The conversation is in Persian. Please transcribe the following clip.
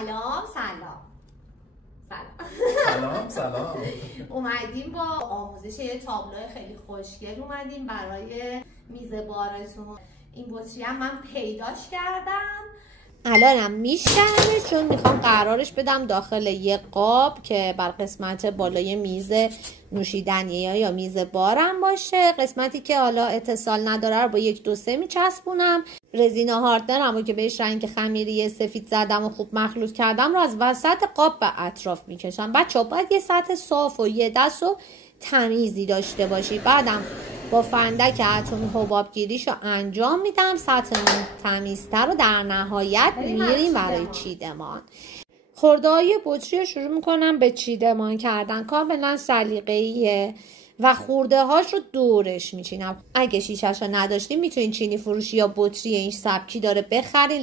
سلام. سلام. اومدیم با آموزش یه تابلو خیلی خوشگل اومدیم برای میز بارتون. این بطری هم من پیداش کردم، الانم میشکنه چون میخوام قرارش بدم داخل یه قاب که بر قسمت بالای میز نوشیدنی یا میز بارم باشه. قسمتی که حالا اتصال نداره رو با 1 2 3 میچسبونم. رزین هاردنرم رو که بهش رنگ خمیری سفید زدم و خوب مخلوط کردم رو از وسط قاب به اطراف میکشم. بچه‌ها باید یه سطح صاف و یه دست و تمیزی داشته باشی. بعدم با فندک اتمی حباب گیریشو انجام میدم. سطحمون تمیزتر و در نهایت میریم برای چیدمان. خرده‌های بطری رو شروع میکنم به چیدمان کردن. کاملا سلیقه‌ایه و خورده هاش رو دورش میچینم. اگه شیشه‌شو نداشتین میتونین چینی فروشی یا بطری این سبکی داره بخرین.